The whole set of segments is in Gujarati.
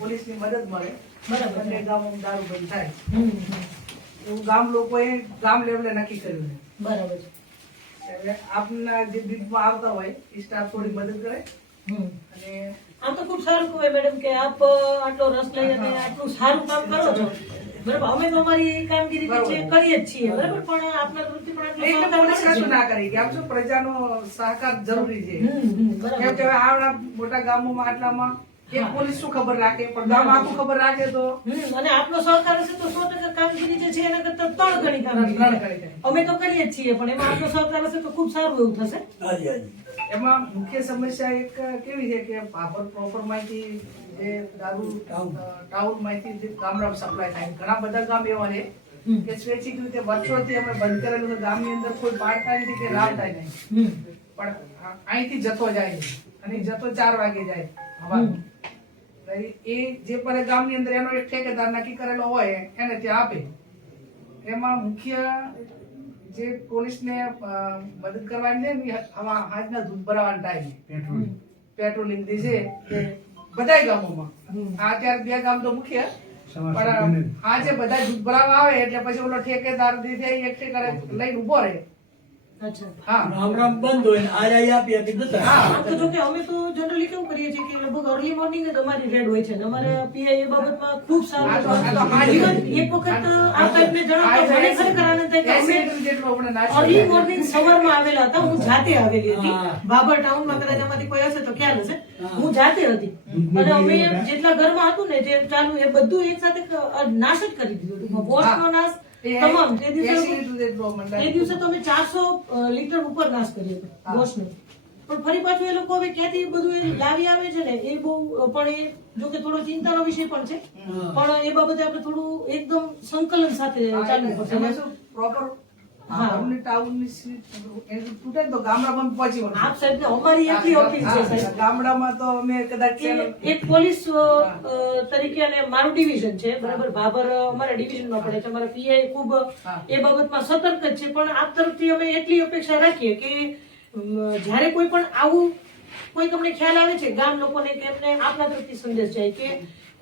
પોલીસની મદદ મળે. બંને ગામો દારૂ બંધ થાય. એવું ગામ લોકોએ ગામ લેવલે નક્કી કર્યું છે. બરાબર એટલે આપના જે બીજમાં આવતા હોય એ સ્ટાફ થોડી મદદ કરે. અને આમ તો ખૂબ સારું કહેવાય મેડમ કે આપ આટલો રસ લઈ અને આટલું સારું કામ કરો છો. બરાબર અમે તો અમારી કામગીરી છે કરીએ જ છીએ. બરાબર પણ આપના તરફથી પણ. ના કરી. કે આમ શું પ્રજાનો સહકાર જરૂરી છે. કેમ કે આવડા મોટા ગામોમાં આટલામાં હા. પોલીસ શું ખબર રાખે? પણ ગામ આખું ખબર રાખે તો? અને આપનો સહકાર હશે તો સો ટકા કામગીરી જે છે એના કરતા ત્રણ ગણી કામગીરી અમે તો કરીએ જ છીએ પણ એમાં આપનો સહકાર હશે તો ખૂબ સારું એવું થશે. એમાં મુખ્ય સમસ્યા એક કેવી છે કે ભાભર પ્રોપર માહિતી જે દારૂ ટાઉન. માહિતી જે ગામડા સપ્લાય થાય. ઘણા બધા ગામ એવા છે કે સ્વૈચ્છિક રીતે વર્ષોથી અમે બંધ કરેલું ગામની અંદર કોઈ પાડતા નથી કે થાય નહીં. પણ અહીંથી જતો જાય અને જતો ચાર વાગે જાય હવારમાં. એ- જે પણ ગામની અંદર એનો એક ઠેકેદાર નક્કી કરેલો હોય એને ત્યાં આપે. એમાં મુખ્ય જે પોલીસને મદદ કરવાની છે ને આવા આજના દૂધ ભરાવાના ટાઈમે પેટ્રોલિંગ. જે છે. એ બધાય ગામોમાં. આ અત્યારે બે ગામ તો મુખ્ય. પણ આજે જે બધા દૂધ ભરાવા આવે એટલે પછી ઓલો ઠેકેદાર દીધે એક કરે લઈને ઊભો રહે. રામ રામ બંધ હોય ને આજ આપી આપી જતા તો જો કે અમે તો જનરલી કેવું કરીએ છીએ કે લગભગ અર્લી મોર્નિંગ જ અમારી રેડ હોય છે અને અમારા પીઆઈ એ બાબતમાં ખૂબ સારું આ તો- આ તો હાજી. જીવન એક વખત આ ટાઈપને જણાવતા મને ખરેખર આનંદ થાય કે એસી અમે લીટર જેટલો આપણે નાસ્તો અર્લી મોર્નિંગ સવારમાં આવેલા હતા. હું જાતે આવેલી હતી. બાબર ટાઉનમાં કદાચ આમાંથી કોઈ હશે તો ખ્યાલ હશે. હું. જાતે હતી. અને અમે જેટલા ઘરમાં હતું ને જે ચાલુ એ બધું એક સાથે નાશ જ કરી દીધું નાશ તમામ તે દિવસે. એ દિવસે તો અમે ચારસો લીટર ઉપર નાશ કર્યો હતો વોશનો પણ ફરી પાછું એ લોકો હવે ક્યાંથી બધું એ લાવી આવે છે ને એ બહુ પણ એ જો કે થોડો ચિંતાનો વિષય પણ છે. પણ એ બાબતે આપણે થોડું એકદમ સંકલન સાથે ચાલુ ચાલવું પડશે. એમાં ગામની ટાઉનની તૂટે તો ગામડામાં પહોંચી વળશે. આપ સાહેબ અમારી એટલી અપીલ છે સાહેબ. ગામડામાં તો અમે કદાચ એક પોલીસ તરીકે અને મારું ડિવિઝન છે બરાબર? ભાભર અમારા ડિવિઝનમાં પડે છે. અમારા પીઆઈ ખૂબ એ બાબતમાં સતર્ક જ છે. પણ આપ તરફથી અમે એટલી અપેક્ષા રાખીએ કે જ્યારે કોઈ પણ આવું કોઈ તમને ખ્યાલ આવે છે ગામ લોકોને કે એમને આપના તરફથી સંદેશ જાય કે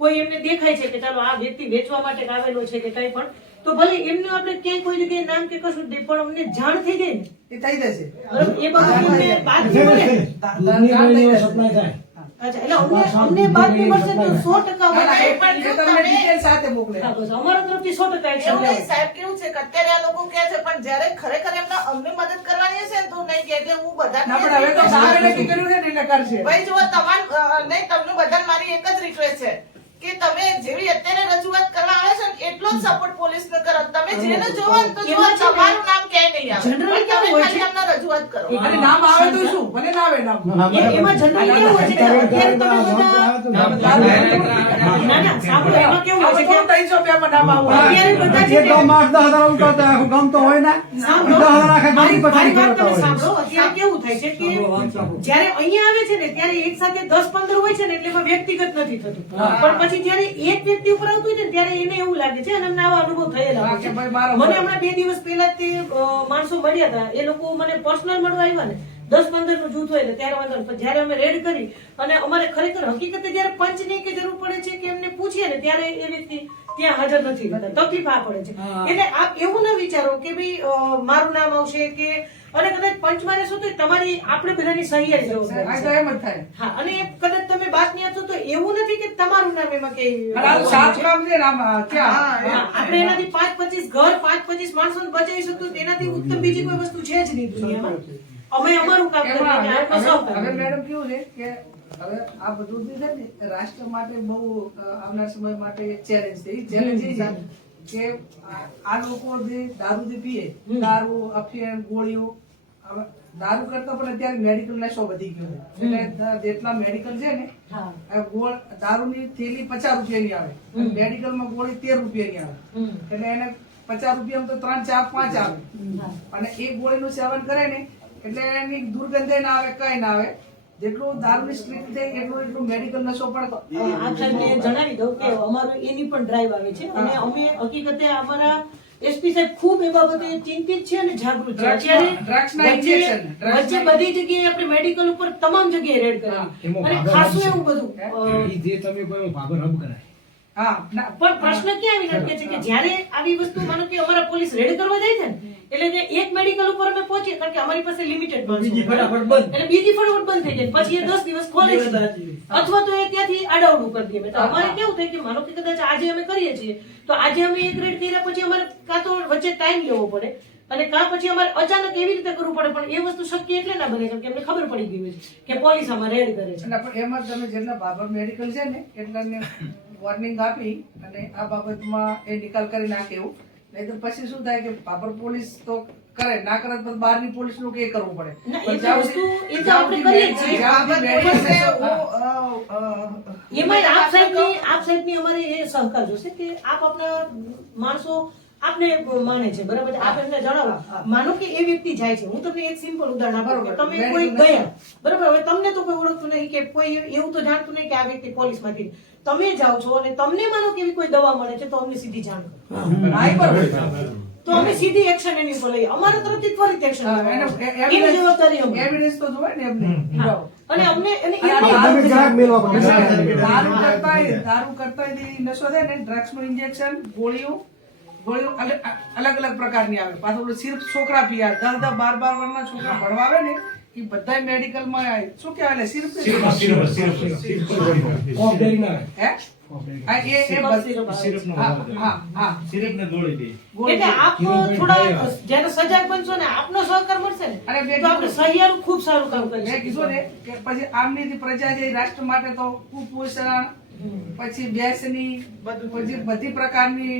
કોઈ એમને દેખાય છે કે ચાલો આ વ્યક્તિ વેચવા માટે આવેલો છે કે કંઈ પણ તો ભલે એમનું આપણે ક્યાંય કોઈ જગ્યાએ નામ કે કશું દે પણ અમને જાણ થઈ જાય ને. એ થઈ જશે એ બાબતે અમને બાતમી મળે. સપ્લાય થાય. અચ્છા એટલે અમને અમને બાતમી મળશે તો સો ટકા ના, ના, એ પણ એ તમને detail સાથે મોકલે. હા, બસ અમારા તરફથી સો ટકા action એવું નહીં લેવાય. સાહેબ કેવું છે કે અત્યારે આ લોકો કહે છે પણ જ્યારે ખરેખર એમને અમને મદદ કરવાની હશે તો નહીં કે એટલે હું ના, પણ હવે તો બધાને સામે કર્યું છે ને એટલે કરશે. ભાઈ તમાર નહીં તમને બધા મારી એક જ રિક્વેસ્ટ છે. કે તમે જેવી અત્યારે રજૂઆત કરવા આવે છે ને એટલો જ સપોર્ટ પોલીસને કરો. તમે જેને જોવો તો ને, તમારું નામ ક્યાંય નહીં આવે. જનરલ પણ હોય છે? તમને રજૂઆત કરો. અને નામ આવે તો શું? ભલે ના આવે નામ. એમાં જનરલ કેવું હોય છે કે અત્યારે તમે બધા- ના, ના, સાંભળો, એમાં કેવું હોય છે તો કે ત્રણસો માં નામ આવે અત્યારે બધા જે તો ને- હજાર ઉઠાવતા આખું ગામ તો હોય ને? સાંભળો, દસ હજાર આખા મારી પથારી વાત હોય. સાંભળો અત્યારે કેવું થાય છે કે જ્યારે અહીંયા આવે છે ને ત્યારે એક સાથે દસ પંદર હોય છે ને એટલે એમાં વ્યક્તિગત નથી થતું. પણ પછી જ્યારે એક વ્યક્તિ ઉપર આવતું હોય ને ત્યારે એને એવું લાગે છે અને અમને આવા અનુભવ થયેલા છે. મને હમણાં બે દિવસ પહેલા તે માણસો મળ્યા હતા. એ લોકો મને પર્સનલ મળવા આવ્યા ને. દસ પંદરનું જૂથ હોય એટલે ત્યારે વાંધો પણ જયારે અમે રેડ કરી અને અમારે ખરેખર હકીકતે જ્યારે પંચની કે જરૂર પડે છે કે એમને પૂછીએ ને ત્યારે એ વ્યક્તિ ત્યાં હાજર નથી તકલીફ આ પડે છે. એટલે આપ એવું ના વિચારો કે ભાઈ મારું નામ આવશે કે અને કદાચ પંચમાં રહેશો તો તમારી આપણે બધાની સહી જ થાય. હા અને કદાચ તમે બાતમી આપશો તો એવું નથી કે તમારું નામ એમાં કે આપણે એનાથી પાંચ પચીસ ઘર પાંચ પચીસ માણસો બચાવી શકતું એનાથી ઉત્તમ બીજી કોઈ વસ્તુ છે જ નહીં દુનિયામાં. અમે અમારું કામ કરીએ. હવે-. મેડમ કેવું છે કે હવે આ બધું છે ને રાષ્ટ્ર માટે બહુ આવનાર સમય માટે ચેલેન્જ છે. ચેલેન્જ એ છે. કે આ- લોકો જે દારૂ જે પીએ દારૂ અફીણ ગોળીઓ દારૂ કરતા પણ અત્યારે મેડિકલ નશો વધી ગયો એટલે જેટલા મેડિકલ છે ને ગોળ દારૂ દારૂની થેલી પચાસ રૂપિયાની આવે. મેડિકલ મેડિકલમાં ગોળી તેર રૂપિયાની આવે. એટલે એને પચાસ રૂપિયામાં તો ત્રણ ચાર પાંચ આવે. અને એ ગોળીનું સેવન કરે ને એટલે એની દુર્ગંધે ના આવે કઈ ના આવે. જેટલું દારૂની સ્ટ્રીટ થાય એટલું એટલું મેડિકલ નશો પણ સાહેબને જણાવી દઉં કે અમારું એની પણ ડ્રાઈવ આવે છે અને અમે હકીકતે અમારા એસપી સાહેબ ખૂબ એ બાબતે ચિંતિત છે અને જાગૃત છે. અત્યારે વચ્ચે બધી જગ્યાએ આપણે મેડિકલ ઉપર તમામ જગ્યાએ રેડ કરી. અને ખાસું એવું બધું જે તમે કોઈ ભાગો રબ કરાય. હા. પણ પ્રશ્ન ક્યાં આવી છે કે જ્યારે આવી વસ્તુ માનો કે અમારા પોલીસ રેડ કરવા જાય છે ને એટલે કે એક મેડિકલ ઉપર અમે પહોંચીએ કારણ કે અમારી પાસે લિમિટેડ બીજી ફટાફટ બંધ. એટલે બીજી ફટાફટ બંધ થઈ જાય. પછી એ દસ દિવસ ખોલે છે. અથવા તો એ ત્યાંથી આડાવડું કરી દે તો અમારે કેવું થાય કે માનો કે કદાચ આજે અમે કરીએ છીએ તો આજે અમે એક રેડ કર્યા પછી અમારે કાં તો વચ્ચે ટાઈમ લેવો પડે અને કાં પછી અમારે અચાનક એવી રીતે કરવું પડે પણ એ વસ્તુ શક્ય એટલે ના બને કેમ કે અમને ખબર પડી ગઈ છે કે પોલીસ અમારે રેડ કરે છે. પણ એમાં તમે જેટલા બાબા મેડિકલ છે ને એટલાને વોર્નિંગ આપી અને આ બાબતમાં એ નિકાલ કરી નાખે એવું. નહીં તો પછી શું થાય કે બાબર પોલીસ તો કરે ના કરે તો બહારની પોલીસનું કે કરવું પડે. એમાં આપ સાહેબ એમાં આપ સાહેબની અમારે એ સહકાર જોશે કે આપ આપણા માણસો આપને માને છે બરાબર છે? આપ એમને જણાવો. માનો કે એ વ્યક્તિ જાય છે. હું તમને એક સિમ્પલ ઉદાહરણ આપું કે તમે કોઈ ગયા. બરાબર? હવે તમને તો કોઈ ઓળખતું નહીં કે કોઈ એવું તો જાણતું નહીં કે આ વ્યક્તિ પોલીસમાંથી તમે જાઓ છો અને તમને માનો કે એવી કોઈ દવા મળે છે તો અમને સીધી જાણ કરો. હા, તો અમે સીધી એક્શન એની ઉપર લઈએ. અમારા તરફથી ત્વરિત એક્શન એને- જવાબદારી અમારી. તો જોવે ને એમને અને અમને એને દારૂ પડે. દારૂ કરતાંય- દારૂ કરતાંય જે નશો થાય ને ડ્રગ્સનું ઇન્જેક્શન ગોળીઓ ગોળીઓ અલગ અલગ પ્રકારની આવે. પાછું સિર્ફ છોકરા પીયા દસ દસ બાર બાર વર્ષના છોકરા ભણવા આવે ને એ બધા મેડિકલમાં આવે. શું કહેવાય સિર્ફ કોફ ડેરી ના આવે. હે? હા, એ એ બસ- સિરપ હા હા હા. એટલે ગોળી. આપ થોડા જયારે સજાગ બનશો ને આપનો સહકાર મળશે ને અને બે આપણે સહિયારું ખૂબ સારું કામ કરી મેં શકીશું. કીધું ને કે પછી આમની પ્રજા છે રાષ્ટ્ર માટે તો કુપોષણ પછી બેસની બધું બધી પ્રકારની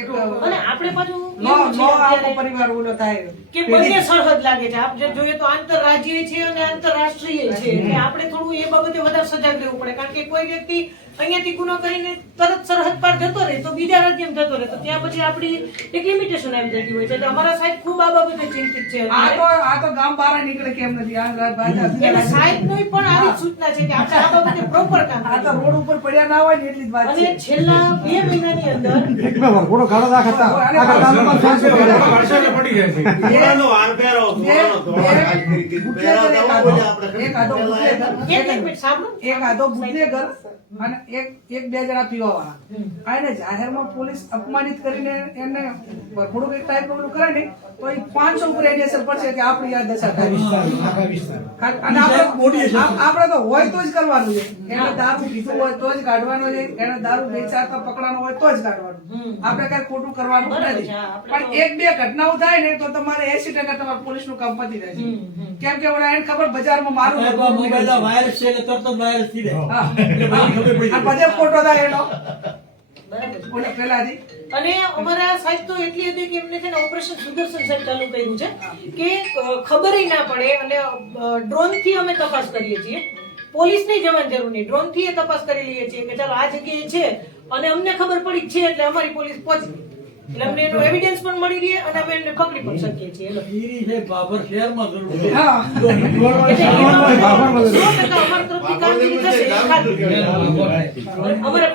એક અને આપણે પાછું નો આખો પરિવાર ઓલો થાય. કે બંને સરહદ લાગે છે. આપણે જોઈએ તો આંતરરાજ્ય છે અને આંતરરાષ્ટ્રીય છે. એટલે આપણે થોડું એ બાબતે વધારે સજાગ રહેવું પડે. કારણ કે કોઈ વ્યક્તિ અહીંયાથી ગુનો કરીને તરત સરહદ પાર જતો રહે તો બીજા રાજ્યમાં જતો રહે તો ત્યાં પછી આપણી એક લિમિટેશન આવી જતી હોય છે. એટલે અમારા સાહેબ ખૂબ આ બાબતે ચિંતિત છે આ તો આ તો ગામ બહાર નીકળે કેમ નથી? આ એટલે સાહેબની પણ આવી સૂચના છે કે આપણે આ બાબતે પ્રોપર કામ આ તો રોડ ઉપર પડ્યા ના હોય ને એટલી જ વાત અને છેલ્લા બે મહિનાની અંદર એક બે વાર ઘોડો ગાળો દાખતા આખા તાલુકામાં શાંતિ પડી. જાય. છે. આધો હાલ એક એક આધો બુટલેગર અને એક એક બે જણા પીવા વાળા આને જાહેરમાં પોલીસ અપમાનિત કરીને એને થોડુંક એક ટાઈપનું કરે ને તો એ પાંચસો ઉપર એની અસર પડશે કે આપણી આ દશા થાય. અને આપણે આપ- તો હોય તો જ કરવાનું છે. એને દારૂ પીધું હોય તો જ કાઢવાનો છે. એને દારૂ વેચાતા પકડવાનો હોય તો જ કાઢવાનું. આપણે કઈ ખોટું કરવાનું નથી. પણ એક બે ઘટનાઓ થાય ને તો તમારે એસી ટકા તમારે પોલીસનું કામ પતી જાય છે. કેમ કે ઓલા એને ખબર બજારમાં મારું મોબાઈલ વાયરસ છે. એટલે તરત જ વાયરસ થઈ જાય. ફોટો થાય એનો. બરાબર. છે. અને અમારા સાહેબ તો એટલી હતી કે એમને છે ને ઓપરેશન સુદર્શન સાહેબ ચાલુ કર્યું છે કે ખબર ના પડે અને ડ્રોનથી અમે તપાસ કરીએ છીએ. પોલીસ નહીં જવાની જરૂર નહીં. ડ્રોનથી એ તપાસ કરી લઈએ છીએ કે ચાલો આ જગ્યાએ છે અને અમને ખબર પડી જ છે એટલે અમારી પોલીસ પહોંચી એટલે અમને એનો એવિડન્સ પણ મળી રહે અને અમે એને પકડી પણ શકીએ છીએ. લો. છે બાબર શહેરમાં જરૂર છે. હા. એટલે એમાં સો ટકા અમારા તરફથી કામગીરી થશે. અમારા.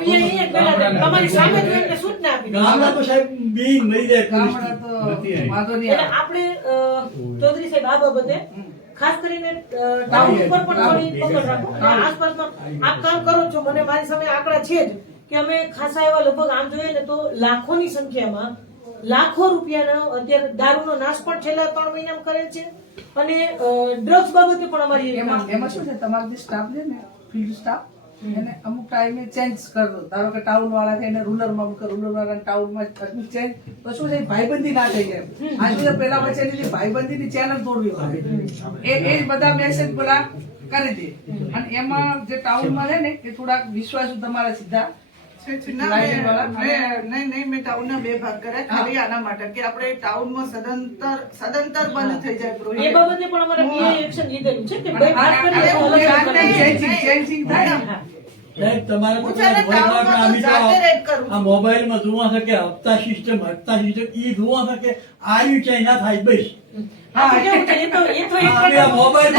તમારી સામે જ એમને સૂચના આપી ગામડા તો સાહેબ બી મરી જાય ગામડા તો વાંધો નહીં એટલે આપણે ચૌધરી સાહેબ આ બાબતે ખાસ કરીને ટાઉન ઉપર પણ થોડી પકડ રાખો. આસપાસમાં આપ કામ કરો છો. મને મારી સામે આંકડા છે જ કે અમે ખાસા એવા લગભગ આમ જોઈએ ને તો લાખોની સંખ્યામાં લાખો રૂપિયાનો અત્યારે દારૂનો નાશ પણ છેલ્લા ત્રણ મહિનામાં કરેલ છે. અને ડ્રગ્સ બાબતે પણ અમારી એમાં શું છે? તમારો જે સ્ટાફ છે ને ફિલ્ડ સ્ટાફ એને અમુક ટાઈમે ચેન્જ કરો ધારો કે ટાઉન વાળા થઈને એને રૂરલમાં મૂકે રૂરલ વાળા ટાઉનમાં ચેન્જ તો શું છે ભાઈબંધી ના થઈ જાય. આજે પેલા વચ્ચેની જે ભાઈબંધીની ચેનલ તોડવી હોય. એ એ બધા મેસેજ પેલા કરી દે. અને એમાં જે ટાઉનમાં છે ને એ થોડાક વિશ્વાસ તમારા સીધા ના, માં એ જોવા શકે હપ્તા સિસ્ટમ હપ્તા સિસ્ટમ ઈ જોવા શકે આ ક્યાંય ના થાય બસ. એ એ મોબાઈલ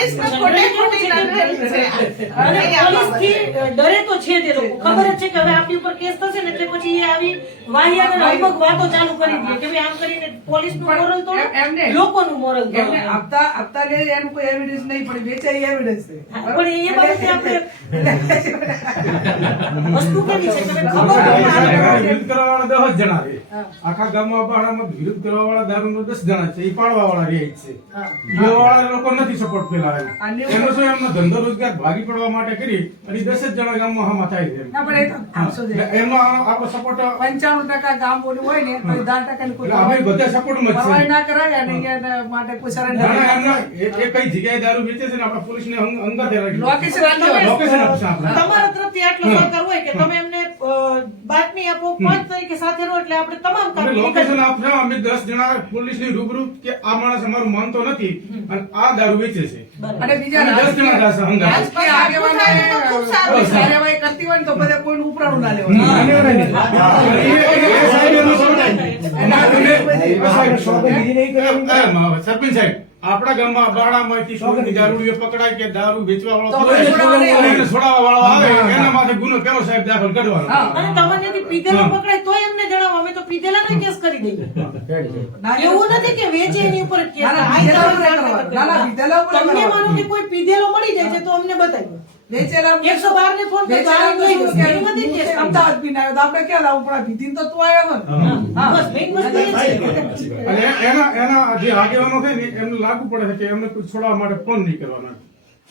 તો પોલીસ ડરે તો છે તે લોકો. ખબર જ છે કે હવે આપણી ઉપર કેસ થશે ને એટલે પછી એ આવી વાહિયાત અમુક વાતો ચાલુ કરી દે કે ભાઈ આમ કરીને મોરલ એમને. લોકોનું મોરલ એમને આપતા આપતા લે એનું કોઈ એવિડન્સ નહીં પણ વેચે એ એવિડન્સ છે. પણ એ બાબતે આપણે વસ્તુ કેવી છે કે ખબર ખબર હોય. હોય. વિરોધ કરવાવાળા દસ જ જણા છે આખા ગામમાં અબાડામાં વિરોધ કરવાવાળા દારૂનો દસ જણા છે એ પાડવાવાળા રહે છે હા. પીવાવાળા લોકો નથી સપોર્ટ ફેલાવે એનો શું એમનો ધંધો રોજગાર ભાગી પડવા માટે કરી અને દસ જ જણા ગામમાં હામાં થાય છે એમ. ના પણ એ તો આઠસો છે. એટલે એમનો આપણો સપોર્ટ પંચાણું ટકા ગામ બોલી હોય ને તો દસ ટકા કોઈ અમે બધા સપોર્ટમાં છે ના કરાય અને એના માટે કોઈ સરેન્ડર ના, ના, એમના એ એ કઈ જગ્યાએ દારૂ વેચે છે ને આપણે પોલીસને અંગ- અંગાતે લોકેશન લોકેશન આપશે આપણે તમારા તરફથી આટલો સહકાર હોય કે તમે એમને બાતમી આપો પાંચ તરીકે સાથે રહો એટલે આપણે તમામ કામ લોકેશન આપશે અમે 10 જણા પોલીસની રૂબરૂ કે આ માણસ અમારું માનતો નથી અને આ દારૂ વેચે છે અને બીજા અને દસ જણા સારું કાર્યવાહી કરતી હોય તો બધા કોઈ ઉપરાણું ના લેવાનું. સરપંચ સાહેબ આપણા ગામમાં અબાડામાંથી સોળની દારૂડીઓ પકડાય કે દારૂ વેચવા વાળો છોડાવવા વાળો આવે એના માટે ગુનો પેલો સાહેબ દાખલ કરવાનો. અને તમારે ત્યાંથી પીધેલો પકડાય તો એમને જણાવો અમે તો પીધેલા પીધેલાનો કેસ કરી દઈએ? એવું નથી કે વેચે એની ઉપર કેસ ના, ના, પીધેલા ઉપર. ના, ના, તમને માનો કે કોઈ પીધેલો મળી જાય છે તો અમને બતાવ્યો એકસો બાર ને ફોન આવ્યો તો આપણે ક્યાં લાવવું પડે ભીતીને તો તું આવ્યો ને. એના એના જે આગેવાનો છે ને એમને લાગુ પડે છે કે એમને છોડવા માટે ફોન નહીં કરવાના.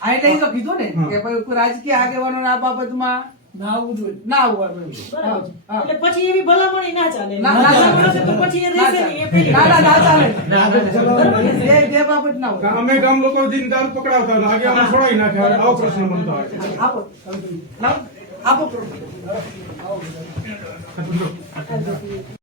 આ એટલે તો કીધું ને કે ભાઈ રાજકીય આગેવાનો આ બાબતમાં જોઈએ. એટલે પછી એવી ભલામણી ના ચાલે. ના, ના ભલામણ પછી એ રહેશે નહીં ના ના ના ચાલે. જે જે બાબત ના હોય. અમે ગામ લોકો દારૂ પકડાવતા નાખે આવો પ્રશ્ન બનતો હોય. છે આપો આપો